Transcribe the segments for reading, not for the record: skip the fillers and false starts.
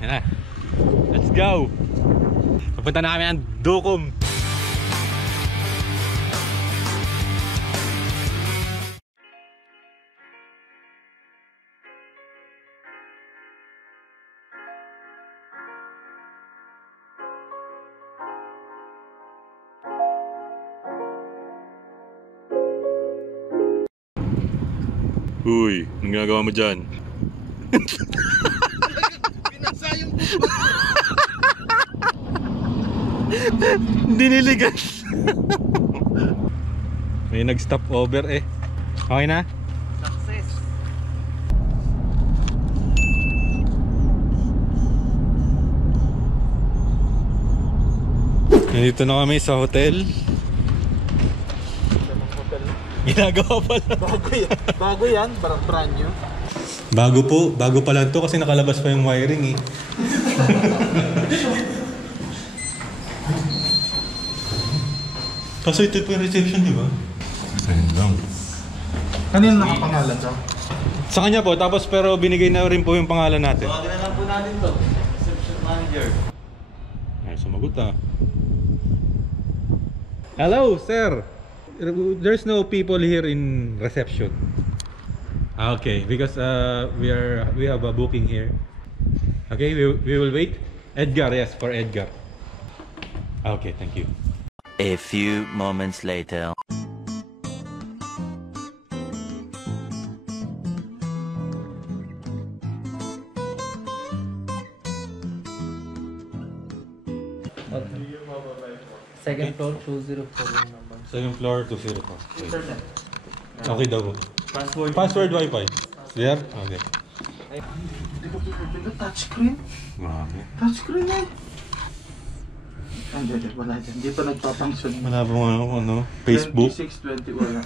Yan na. Let's go! Papunta na kami ng Dukom. Uy, anong ginagawa mo dyan? Pinasa yung buba. Diniligas. May nag-stop over eh. Okay na? Success. Nandito na kami sa hotel. Ginagawa pa lang. Bago yan, brand new. Bago pa lang to kasi nakalabas pa yung wiring eh. Kaso ito po yung reception, di ba? Ayun lang. Kanino nakapangalan ka? Sa kanya po, tapos pero binigay na rin po yung pangalan natin. Tawagin na lang po natin to. Reception manager. Ay, sumagot ah. Hello, sir. There's no people here in reception. Okay, because we have a booking here. Okay, we will wait. Edgar, yes, for Edgar. Okay, thank you. A few moments later. Second floor 204 number. Second floor 204. Internet. Okay daw po. Password Wi-Fi. There? Okay. Hindi ko pinapinda touchscreen. Grabe. Touchscreen eh. Hindi, wala dyan. Hindi pa nagpapunction. Wala pong ano, Facebook. 2620 wala.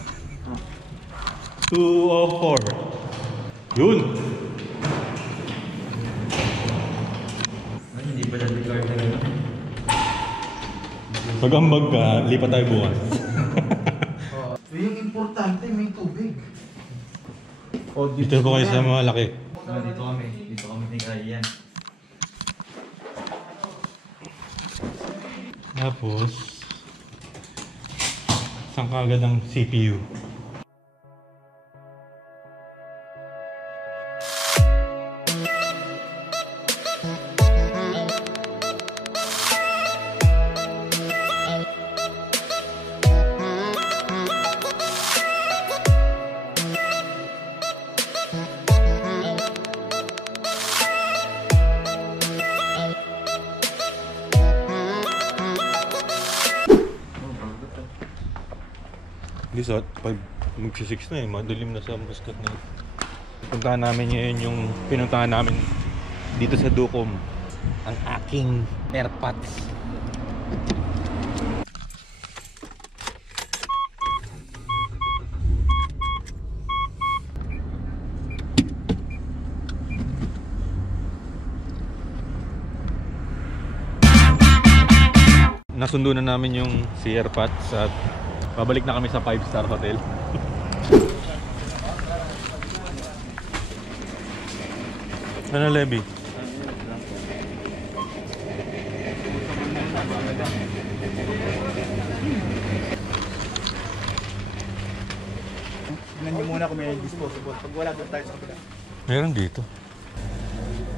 204. Yun! Hindi pa dyan record na gano'n. Pag ambag ka, lipat tayo bukas. Yung importante, may tubig. Dito po kayo sa mga laki. Dito kami tingnan. Tapos, saan ka agad ang CPU? Lisot, pag magsi-6 na eh, madilim na sa Muscat na yun. Puntahan namin ngayon yung pinuntahan namin dito sa Dukom. Ang aking AirPods. Nasundo na namin yung si AirPods at babalik na kami sa 5-star hotel. Ano, Levi? Tingnan niyo muna kung may disposable. Pag wala doon tayo sa kapila. Meron dito.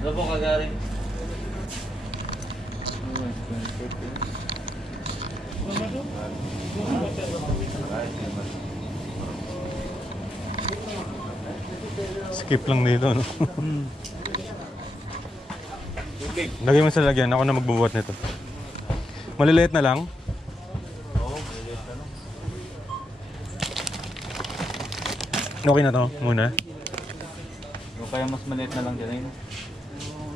Ano po kagaling? Skip lang dito, no? Lagay mo sa lagyan, ako na magbubuhat nito. Maliliit na lang? Oo, maliliit na lang. Okay na to, muna. O kaya mas maliit na lang dyan eh.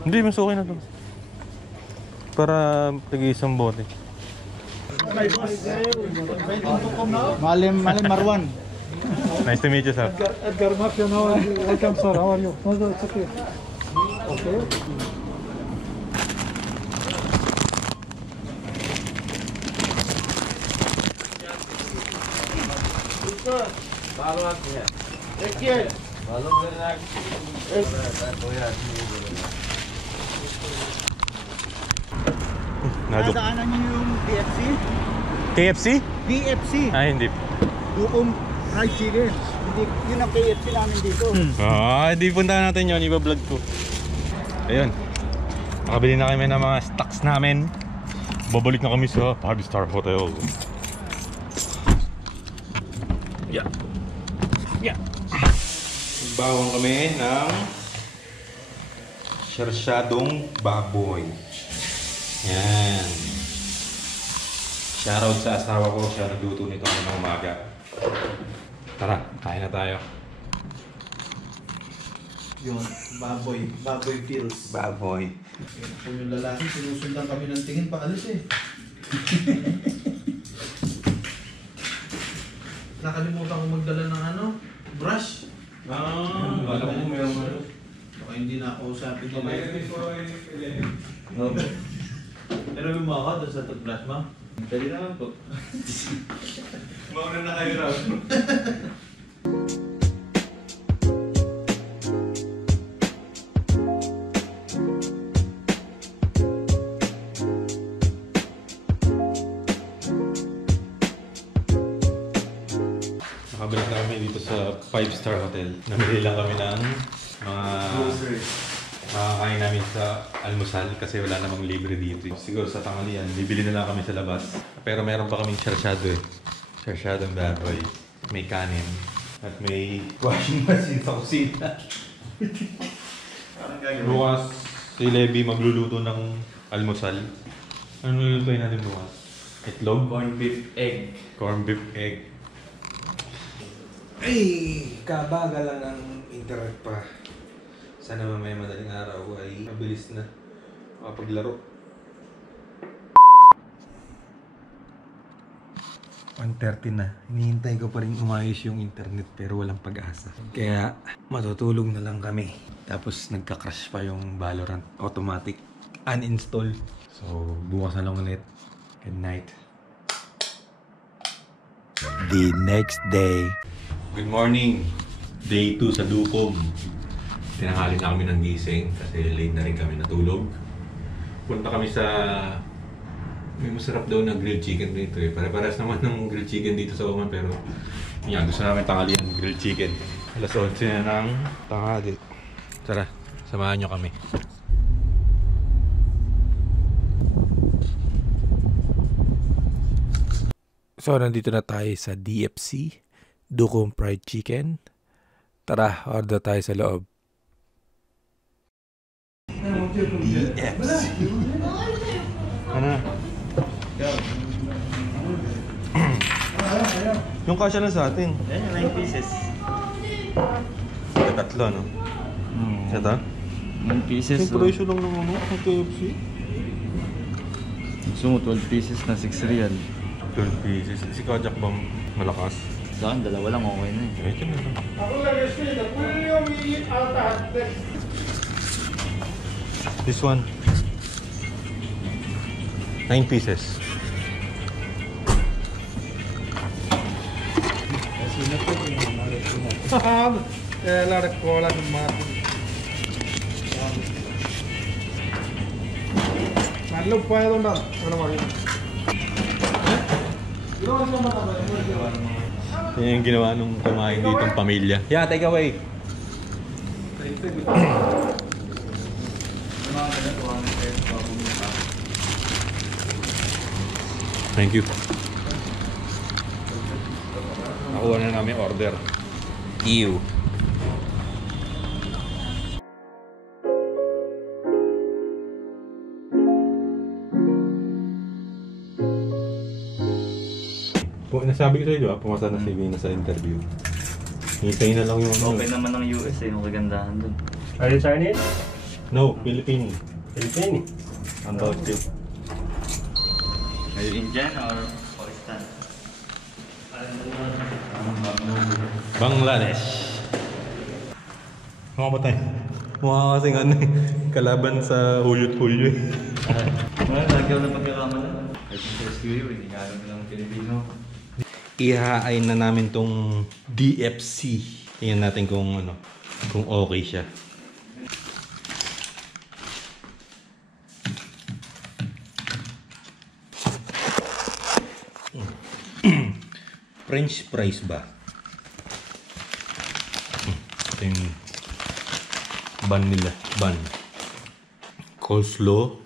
Hindi, mas okay na to. Para tag-iisang bote. Malim Marwan. Nice to meet you, sir. Edgar Mafia, now welcome sir, how are you? No, no, it's okay. Okay. Naduk. Nadaanan niyo yung BFC? KFC? BFC. Ay, hindi. Dukom Fried Chicken. Hindi, yun ang KFC namin dito. Hindi punta natin yun. Iba-vlog ko. Ayun. Nakabili na kami ng mga stocks namin. Babalik na kami sa 5-star hotel. Yeah. Yeah. Bawang kami ng sarsyadong baboy. Yan. Shoutout sa asawa ko. Siya nagluto nito ng umaga. Tara, kain na tayo. Yun, baboy. Baboy pills. Baboy. Kung yung lalaki, sinusundan kami ng tingin paalis eh. Nakalimutan ko magdala ng ano, brush. Wala ko meron mo. Baka hindi na ako usapin nila. Pero yung mga ka doon sa toothbrush mo? Pwede naman po. Mauna na kayo raw. Nakabalik na kami dito sa 5-star hotel. Namili lang kami ng mga makakain namin sa almusal kasi wala namang libre dito. Siguro sa tanghalian, bibili na lang kami sa labas. Pero meron pa kaming sarsyado eh. Sarsyadong baboy. May kanin. At may washing machine sa kusina. Bukas, si Levi magluluto ng almusal. Ano lulutuin natin bukas? Itlog? Corned beef egg. Corned beef egg. Ay! Kabagal lang ng internet pa. Sana mamaya madaling araw ay mabilis na makapaglaro. 1:30 na. Hinihintay ko pa rin umayos yung internet pero walang pag-asa. Kaya matutulog na lang kami. Tapos nagka-crash pa yung Valorant. Automatic uninstall. So bukas na lang ulit. Good night. The next day. Good morning! Day 2 sa Dukom. Tinanghali na kami ng gising kasi late na rin kami natulog. Punta kami sa... May masarap daw na grilled chicken dito eh. Pare-pares naman ng grilled chicken dito sa Oman pero... Yan, gusto namin tanghalian ng grilled chicken. Alas 11 na ng tanghali. Tara, samahan nyo kami. So, nandito na tayo sa DFC, Dukom Fried Chicken. Tara, order tayo sa loob. DFC. Ano? Yung kasya lang sa atin. Yan yung 9 pieces. May tatlo, no? Ito? 9 pieces. Yung presyo lang ng ano, ng KFC. Gusto mo 12 pieces na 6 real. 12 pieces. Si Kajak ba malakas? Sa akin, dalawa lang okay na eh. Ito na lang. This one. 9 pieces. Elare cola con mate. നല്ല ഉപ്പായതുകൊണ്ടാണ് അങ്ങനെ പറയുന്നത്. Yan yung ginawa nung kumain ditong pamilya. Yeah, take away. Thank you. Nakuha na namin order. Ew. Nasabi ko sa'yo, diba? Pumasa na si Vina sa interview. Hintayin na lang yung ano. Okay naman ng US eh, yung kagandahan dun. Are you Chinese? No, Philippine. Philippine. How about you? Are you Indian or Pakistan? Bangladesh. Mukha ba tayo? Mukha kasing ano eh. Kalaban sa Hulyot-Hulyo eh. Well, lagi ako na pagkakamala. Kahit yung sa SQU, hindi nga alam ng Pilipino. Ihahain na namin tong DFC. Tingnan natin kung ano, kung okay siya. French fries ba? Ito yung bun nila. Bun. Coleslaw.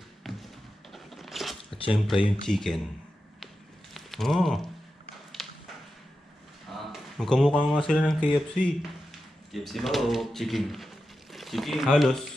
At syempre yung chicken. Oh. Magkamukha nga sila ng KFC. KFC ba o chicken? Chicken. Halos.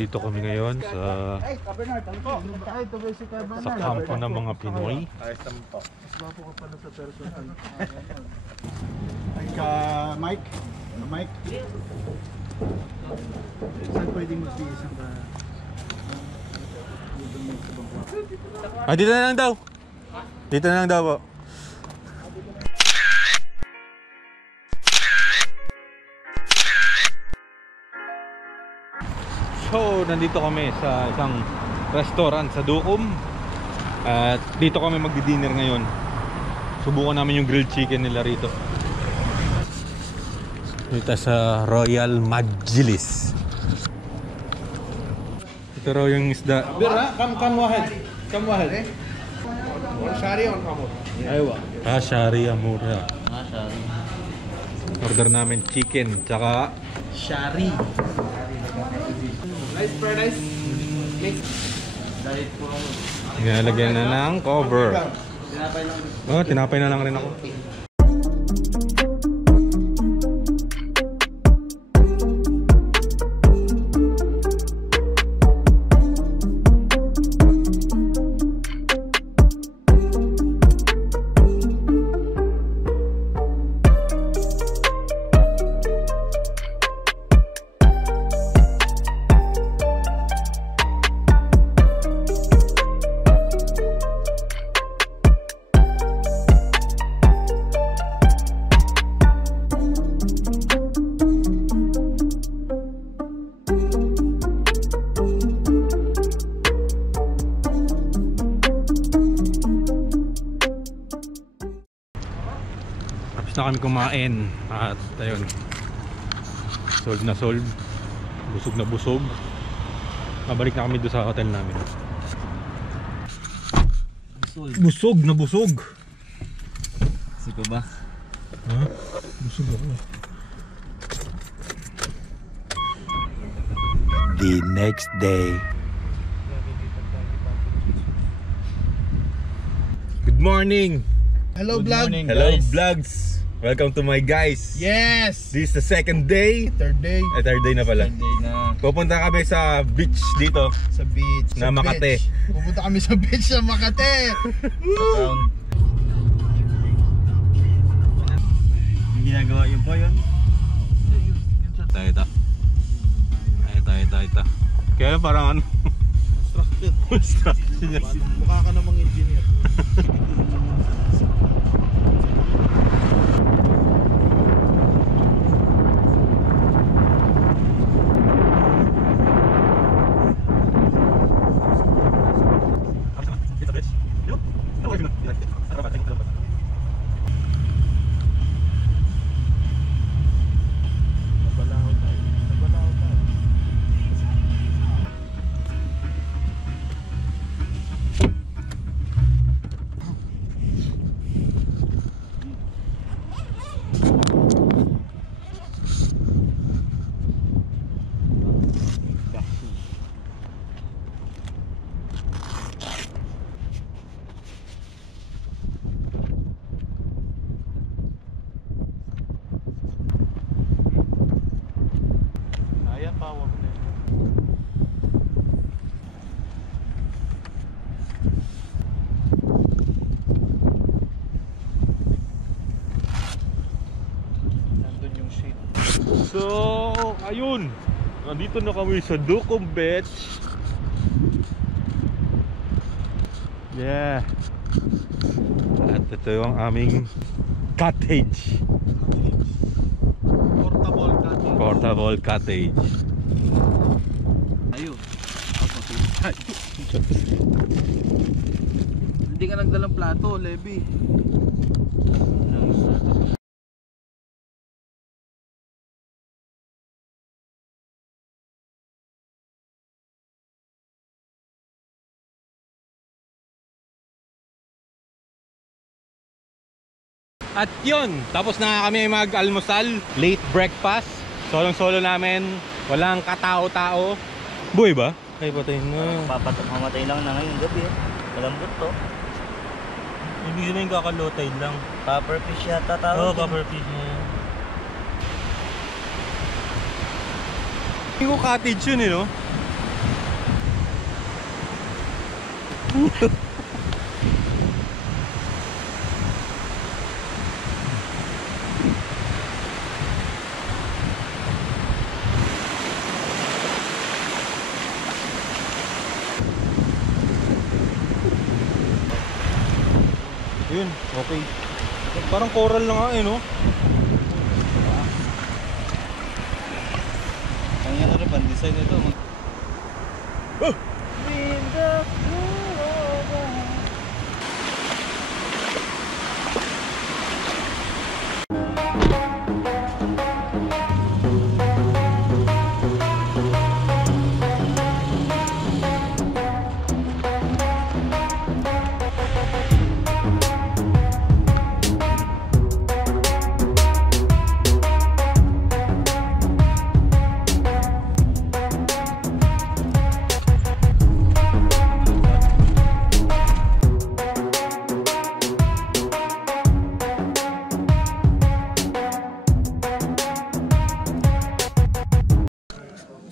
Dito kami ngayon sa kampo ng mga Pinoy. Mike? Mike? Saan pwedeng mag-iisang ka? Dito na lang daw. Dito na lang daw po. So, nandito kami sa isang restaurant sa Ducom. At dito kami magdi-dinner ngayon. Subukan namin yung grilled chicken nila rito. Dito sa Royal Majlis. Ito raw yung isda. Bira, kam wahed. Kam wahed. Shari on kamot. Aywa. Shari Amura. Order namin chicken, tsaka Shari. Nice paradise. Mix. nilalagyan na ng cover. Oh, tinapay na lang rin ako. Tapos na kami kumain at ayun, solve na solve, busog na busog. Mabalik na kami doon sa hotel namin. Busog na busog. Gusto ko ba? Ha? Busog ako. The next day. Good morning. Hello, vlog. Hello vlogs. Welcome to my guys. Yes! This is the second day. Third day Third day na pala. Hindi na. Pupunta kami sa beach dito sa beach. na Makate. Pupunta kami sa beach sa Makate. Yung ginagawa yun po yun. Ito. Ito. Kaya parang ano? Mukha ka namang engineer. So, ayun. Nandito na kami sa Ducom Beach. Yeah. At ito yung aming cottage. Portable cottage. Portable cottage. Ayun. Hindi ka nagdalang plato, Levi. At yun, tapos na kami mag-almusal, late breakfast. Solong-solo namin, walang katao-tao. Buhay ba? Ay, patay na. Mamatay lang na ngayong gabi eh. Malambot to. Ibig sabihin kakalotay lang. Pufferfish yata tawag. Oo, pufferfish na yan. Hindi ko cottage yun eh, no? Yun, okay. Parang coral na nga eh, no? Ang yan rin, pan-design ito.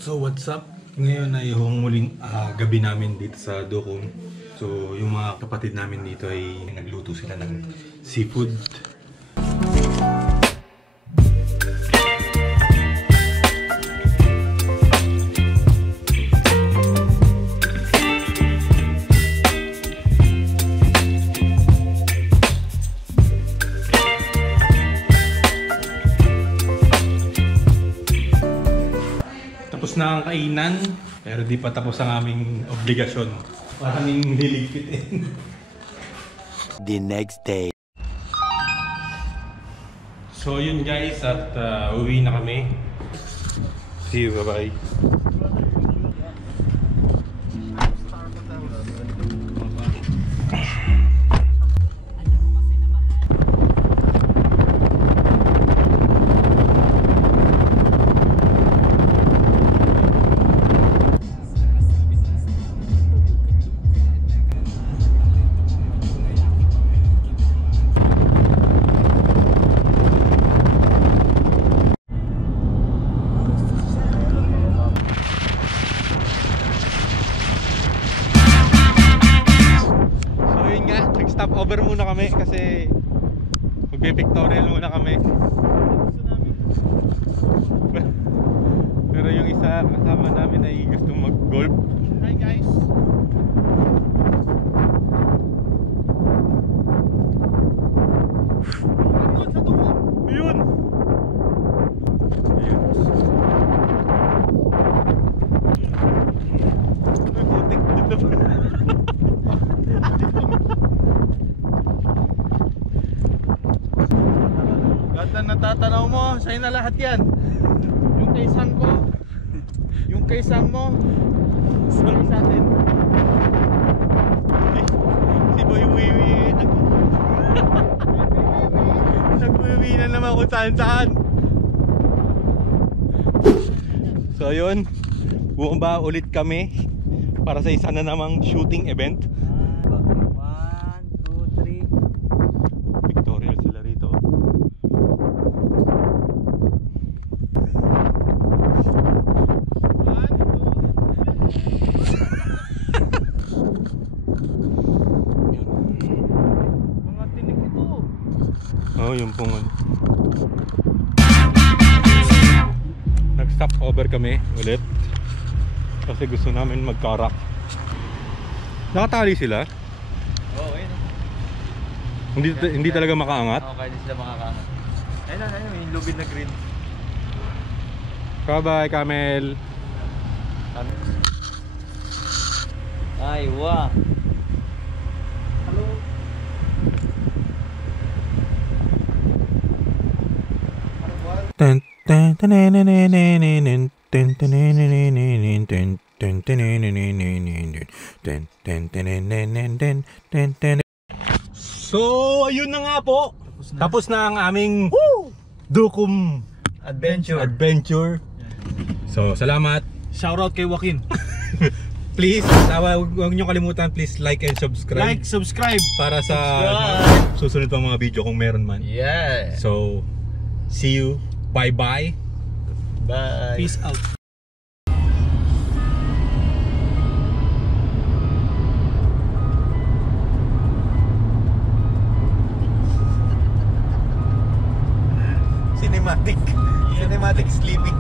So what's up? Ngayon ay yung muling gabi namin dito sa Dokong. So yung mga kapatid namin dito ay nagluto sila ng seafood. Tapos na ang kainan, pero di pa tapos ang aming obligasyon. Parang niligpitin. The next day. So yun guys, at uwi na kami. See you, bye-bye. Stop over muna kami kasi magbe-pictorial muna kami. Pero yung isa kasama namin ay gusto mag-golf. Hi guys. Yun. Ganda natatanaw mo, sa'yo na lahat yan. Yung kay Sang ko, yung kay Sang mo, sorry sa atin. Si Boy Wiwi nag-wiwi na naman kung saan. So yun, bumaba ulit kami para sa isa na namang shooting event. 1, 2, 3. Pictorial sila rito. Mga tinik ito. Oh, yung pong ano. Nag-stop over kami ulit kasi gusto namin mag-karak. Nakatali sila? Oo, ayun. Hindi talaga makaangat. Oo, kaya di sila makakaangat. Ayun na, may lubid na green. Bye-bye, Camel. Ay, wow. Ten ten ten ten ten ten ten ten ten ten ten ten. So, ayun na nga po. Tapos na ang aming Dukum Adventure. So, salamat. Shoutout kay Joaquin. Please, huwag niyo kalimutan, please like and subscribe. Like, subscribe. Para sa susunod pang mga video kung meron man. Yeah. So, see you. Bye-bye. Bye. Peace out. Cinematic sleeping.